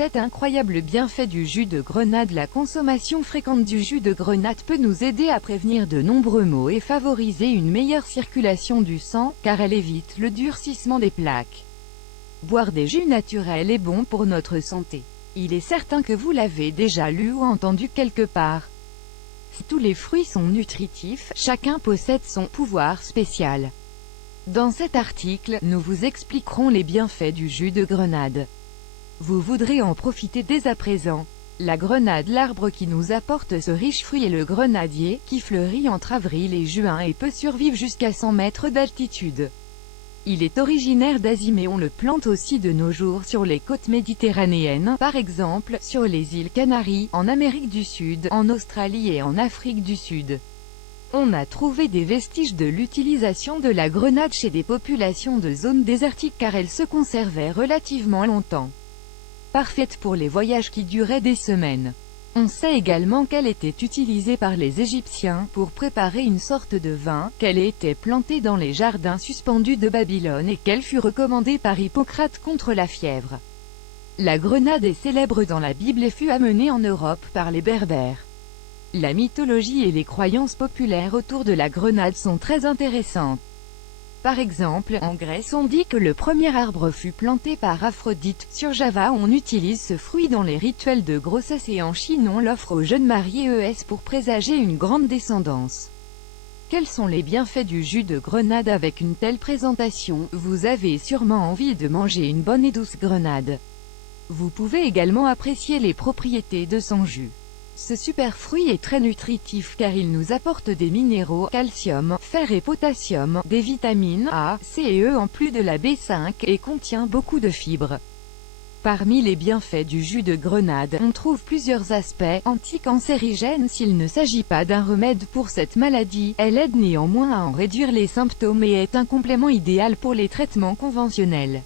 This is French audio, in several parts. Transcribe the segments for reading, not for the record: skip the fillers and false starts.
Cet incroyable bienfait du jus de grenade. La consommation fréquente du jus de grenade peut nous aider à prévenir de nombreux maux et favoriser une meilleure circulation du sang, car elle évite le durcissement des plaques. Boire des jus naturels est bon pour notre santé. Il est certain que vous l'avez déjà lu ou entendu quelque part. Si tous les fruits sont nutritifs, chacun possède son pouvoir spécial. Dans cet article, nous vous expliquerons les bienfaits du jus de grenade. Vous voudrez en profiter dès à présent. La grenade, l'arbre qui nous apporte ce riche fruit, est le grenadier, qui fleurit entre avril et juin et peut survivre jusqu'à 100 mètres d'altitude. Il est originaire d'Asie mais on le plante aussi de nos jours sur les côtes méditerranéennes, par exemple, sur les îles Canaries, en Amérique du Sud, en Australie et en Afrique du Sud. On a trouvé des vestiges de l'utilisation de la grenade chez des populations de zones désertiques car elle se conservait relativement longtemps. Parfaite pour les voyages qui duraient des semaines. On sait également qu'elle était utilisée par les Égyptiens pour préparer une sorte de vin, qu'elle était plantée dans les jardins suspendus de Babylone et qu'elle fut recommandée par Hippocrate contre la fièvre. La grenade est célèbre dans la Bible et fut amenée en Europe par les Berbères. La mythologie et les croyances populaires autour de la grenade sont très intéressantes. Par exemple, en Grèce on dit que le premier arbre fut planté par Aphrodite. Sur Java on utilise ce fruit dans les rituels de grossesse et en Chine on l'offre aux jeunes mariés pour présager une grande descendance. Quels sont les bienfaits du jus de grenade? Avec une telle présentation, vous avez sûrement envie de manger une bonne et douce grenade. Vous pouvez également apprécier les propriétés de son jus. Ce super fruit est très nutritif car il nous apporte des minéraux, calcium, fer et potassium, des vitamines A, C et E en plus de la B5 et contient beaucoup de fibres. Parmi les bienfaits du jus de grenade, on trouve plusieurs aspects. Anticancérigène. S'il ne s'agit pas d'un remède pour cette maladie, elle aide néanmoins à en réduire les symptômes et est un complément idéal pour les traitements conventionnels.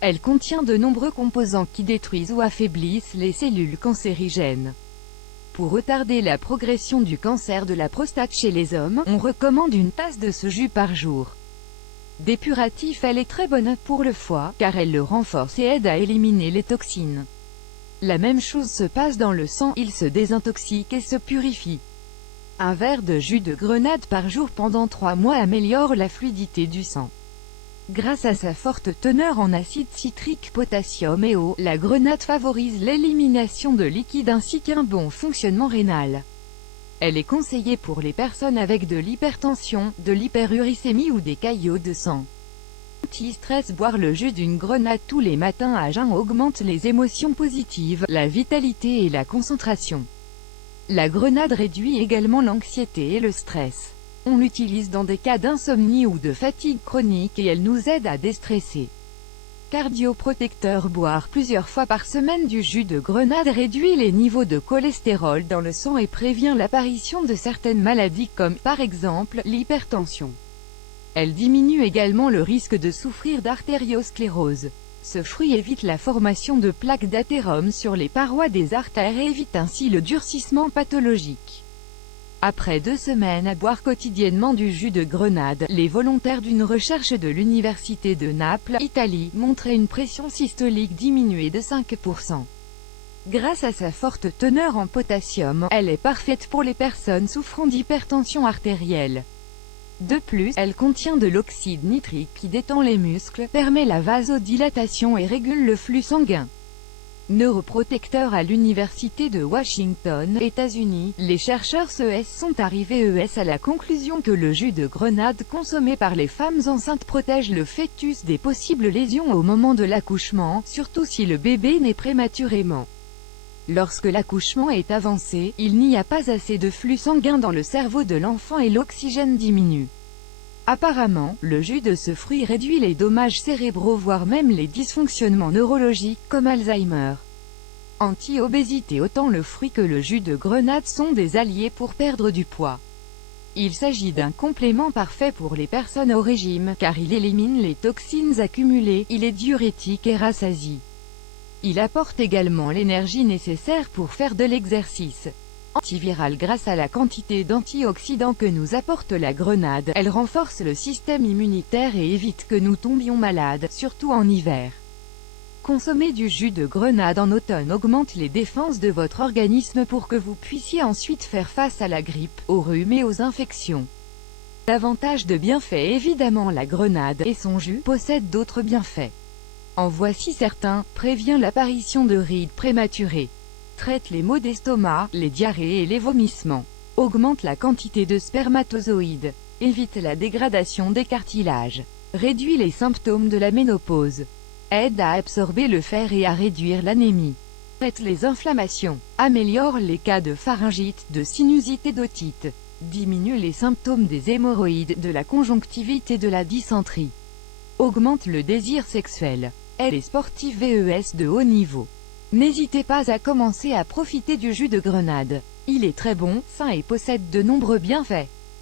Elle contient de nombreux composants qui détruisent ou affaiblissent les cellules cancérigènes. Pour retarder la progression du cancer de la prostate chez les hommes, on recommande une tasse de ce jus par jour. Dépuratif. Elle est très bonne pour le foie, car elle le renforce et aide à éliminer les toxines. La même chose se passe dans le sang, il se désintoxique et se purifie. Un verre de jus de grenade par jour pendant 3 mois améliore la fluidité du sang. Grâce à sa forte teneur en acide citrique, potassium et eau, la grenade favorise l'élimination de liquide ainsi qu'un bon fonctionnement rénal. Elle est conseillée pour les personnes avec de l'hypertension, de l'hyperuricémie ou des caillots de sang. Anti-stress. Boire le jus d'une grenade tous les matins à jeun augmente les émotions positives, la vitalité et la concentration. La grenade réduit également l'anxiété et le stress. On l'utilise dans des cas d'insomnie ou de fatigue chronique et elle nous aide à déstresser. Cardioprotecteur. Boire plusieurs fois par semaine du jus de grenade réduit les niveaux de cholestérol dans le sang et prévient l'apparition de certaines maladies comme, par exemple, l'hypertension. Elle diminue également le risque de souffrir d'artériosclérose. Ce fruit évite la formation de plaques d'athérome sur les parois des artères et évite ainsi le durcissement pathologique. Après 2 semaines à boire quotidiennement du jus de grenade, les volontaires d'une recherche de l'université de Naples, Italie, montraient une pression systolique diminuée de 5%. Grâce à sa forte teneur en potassium, elle est parfaite pour les personnes souffrant d'hypertension artérielle. De plus, elle contient de l'oxyde nitrique qui détend les muscles, permet la vasodilatation et régule le flux sanguin. Neuroprotecteur. À l'université de Washington, États-Unis, les chercheurs sont arrivés à la conclusion que le jus de grenade consommé par les femmes enceintes protège le fœtus des possibles lésions au moment de l'accouchement, surtout si le bébé naît prématurément. Lorsque l'accouchement est avancé, il n'y a pas assez de flux sanguin dans le cerveau de l'enfant et l'oxygène diminue. Apparemment, le jus de ce fruit réduit les dommages cérébraux voire même les dysfonctionnements neurologiques, comme Alzheimer. Anti-obésité. Autant le fruit que le jus de grenade sont des alliés pour perdre du poids. Il s'agit d'un complément parfait pour les personnes au régime, car il élimine les toxines accumulées, il est diurétique et rassasie. Il apporte également l'énergie nécessaire pour faire de l'exercice. Antivirale. Grâce à la quantité d'antioxydants que nous apporte la grenade, elle renforce le système immunitaire et évite que nous tombions malades, surtout en hiver. Consommer du jus de grenade en automne augmente les défenses de votre organisme pour que vous puissiez ensuite faire face à la grippe, au rhume et aux infections. Davantage de bienfaits. Évidemment, la grenade et son jus possèdent d'autres bienfaits. En voici certains: prévient l'apparition de rides prématurées, traite les maux d'estomac, les diarrhées et les vomissements, augmente la quantité de spermatozoïdes, évite la dégradation des cartilages, réduit les symptômes de la ménopause, aide à absorber le fer et à réduire l'anémie, traite les inflammations, améliore les cas de pharyngite, de sinusite et d'otite, diminue les symptômes des hémorroïdes, de la conjonctivite et de la dysenterie, augmente le désir sexuel, aide les sportifs VES de haut niveau. N'hésitez pas à commencer à profiter du jus de grenade. Il est très bon, sain et possède de nombreux bienfaits.